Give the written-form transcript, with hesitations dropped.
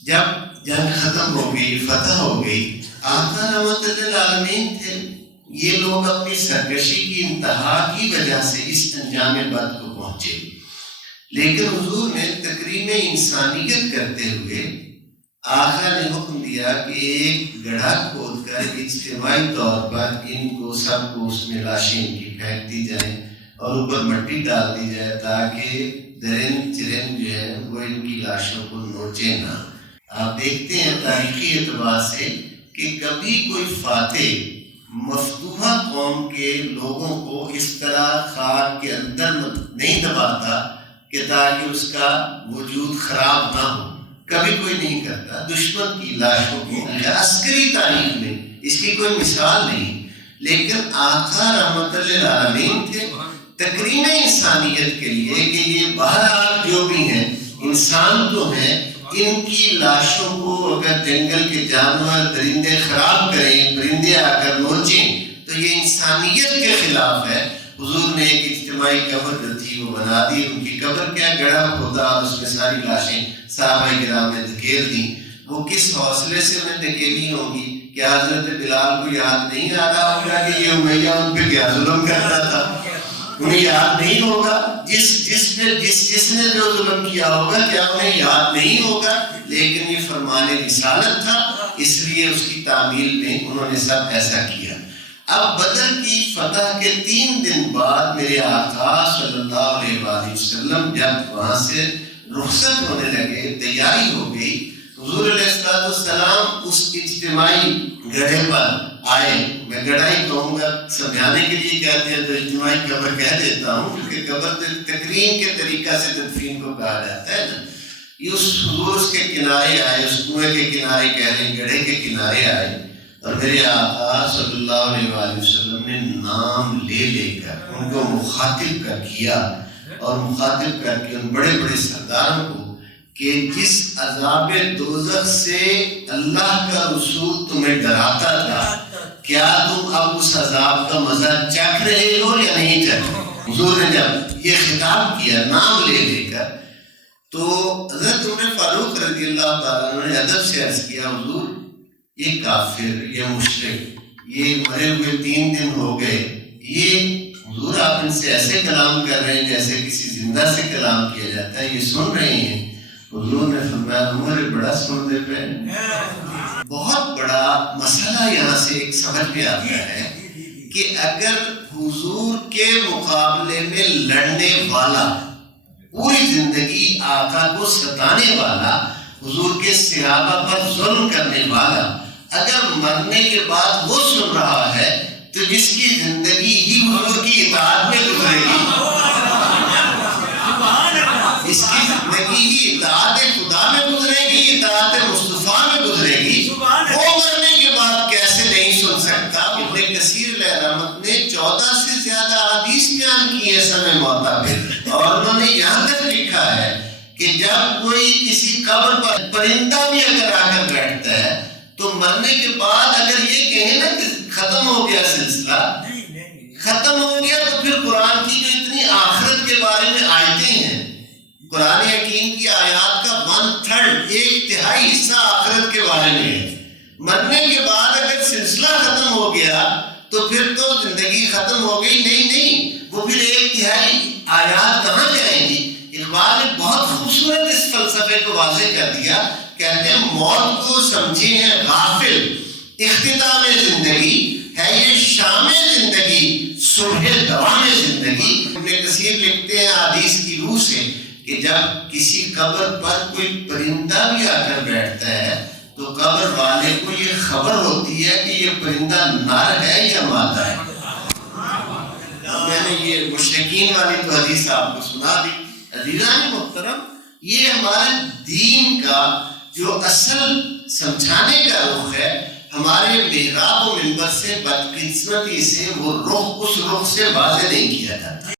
جب جنگ ختم ہو گئی، فتح ہو گئی، آقا رحمت للعالمین تھے، یہ لوگ اپنی سرکشی کی انتہا کی وجہ سے اس انجام بد کو پہنچے، لیکن حضور نے تکریم انسانیت کرتے ہوئے آقا نے حکم دیا کہ ایک گڑھا کھود کر اجتماعی طور پر ان کو سب کو اس میں لاشیں ان کی پھینک دی جائیں اور اوپر مٹی ڈال دی جائے تاکہ درند چرند جو ہے وہ ان کی لاشوں کو نوچے نہ۔ آپ دیکھتے ہیں تاریخی اعتبار سے کہ کبھی کوئی فاتح مفتوحہ قوم کے لوگوں کو اس طرح خاک کے اندر نہیں دباتا کہ تاکہ اس کا وجود خراب نہ ہو، کبھی کوئی نہیں کرتا۔ دشمن کی لاشوں کو عسکری تاریخ میں اس کی کوئی مثال نہیں، لیکن آقا رحمت للعالمین تھے تکریم انسانیت کے لیے کہ یہ بہرحال جو بھی ہیں انسان تو ہیں، ان کی لاشوں کو اگر جنگل کے جانور درندے خراب کریں، پرندے آ کر نوچیں تو یہ انسانیت کے خلاف ہے۔ حضور نے ایک اجتماعی قبر جو تھی وہ بنا دی، ان کی قبر کیا گڑھا کھودا اور اس میں ساری لاشیں صحابہ کرام نے دھکیل دیں۔ وہ کس حوصلے سے انہیں دھکیلی ہوں گی کہ حضرت بلال کو یاد نہیں آ رہا ہوگا کہ یہ امیہ ان پہ کیا ظلم کرتا تھا، انہیں یاد نہیں ہوگا، جس نے جو ظلم کیا ہوگا کیا انہیں یاد نہیں ہوگا؟ لیکن یہ فرمان رسالت تھا، اس لیے اس کی تعمیل میں انہوں نے سب ایسا کیا۔ اب بدر کی فتح کے 3 دن بعد میرے آقا صلی اللہ علیہ وآلہ وسلم جب وہاں سے رخصت ہونے لگے، تیاری ہو گئی، حضور علیہ السلام اس اجتماعی گڑھے پر آئے۔ میں گڑھا ہی کہوں گا، سمجھانے کے لیے کہتے ہیں تو اجتماعی قبر کہہ دیتا ہوں، کیونکہ قبر تکریم کے طریقہ سے تدفین کو کہا جاتا ہے نا۔ یہ حضور اس کے کنارے آئے، اس کنویں کے کنارے کہہ لیں، گڑھے کے کنارے آئے، اور میرے آقا صلی اللہ علیہ وآلہ وسلم نے نام لے لے کر ان کو مخاطب کر کیا، اور مخاطب کر کے ان بڑے بڑے سرداروں کو کہ جس عذاب دوزخ سے اللہ کا رسول تمہیں ڈراتا تھا، کیا تم اب اس عذاب کا مزہ چکھ رہے ہو یا نہیں چکھ رہے؟ حضور نے جب یہ خطاب کیا نام لے لے کر، تو حضرت عمر فاروق رضی اللہ تعالیٰ عنہ نے ادب سے عرض کیا، حضور یہ کافر، یہ مشرک، یہ مرے ہوئے 3 دن ہو گئے، یہ حضور آپ ان سے ایسے کلام کر رہے ہیں جیسے کسی زندہ سے کلام کیا جاتا ہے، یہ سن رہے ہیں؟ حضور نے فرمایا عمر بڑا سن دے پہ۔ بہت بڑا مسئلہ یہاں سے ایک سمجھ میں آتا ہے کہ اگر حضور کے مقابلے میں لڑنے والا، پوری زندگی آقا کو ستانے والا، حضور کے صحابہ پر ظلم کرنے والا، اگر مرنے کے بعد وہ سن رہا ہے تو جس کی زندگی ہی حضور کی اطاعت میں گزرے گی، اس کی زندگی ہی اطاعت خدا میں گزرے گی، اطاعت مصطفیٰ میں گزرے گی، وہ مرنے کے بعد کیسے نہیں سن سکتا؟ ابن کثیر علیہ رحمت نے 14 سے زیادہ حدیث بیان کی ہے سمع موتیٰ پہ، اور انہوں نے یہاں تک لکھا ہے کہ جب کوئی کسی قبر پر پرندہ بھی اگر آ کر بیٹھتا ہے تو مرنے کے بعد اگر یہ کہیں نا کہ ختم ہو گیا سلسلہ، ختم ہو گیا، تو پھر قرآن کی جو اتنی آخرت کے بارے میں آیتیں ہیں، قرآن حکیم کی آیات کا 1/3 1/3 حصہ آخرت کے بارے میں ہے۔ مرنے کے بعد اگر سلسلہ ختم ہو گیا تو پھر تو زندگی ختم ہو گئی، نہیں، وہ پھر 1/3 آیات کہاں جائیں گی؟ اقبال نے بہت خوبصورت اس فلسفے کو واضح کر دیا، کہتے ہیں موت کو سمجھے ہیں غافل، اختتام زندگی ہے یہ شام زندگی، صبح دوام زندگی۔ ابن کثیر لکھتے ہیں حدیث کی روح سے کہ جب کسی قبر پر کوئی پرندہ بھی آ کر بیٹھتا ہے تو قبر والے کو یہ خبر ہوتی ہے کہ یہ پرندہ نر ہے یا مادہ ہے۔ میں نے یہ مشرکین والی تو حدیث آپ کو سنا دی۔ عزیزان محترم، یہ ہمارے دین کا جو اصل سمجھانے کا رخ ہے، ہمارے محراب و منبر سے بدقسمتی سے وہ رخ اس رخ سے واضح نہیں کیا جاتا۔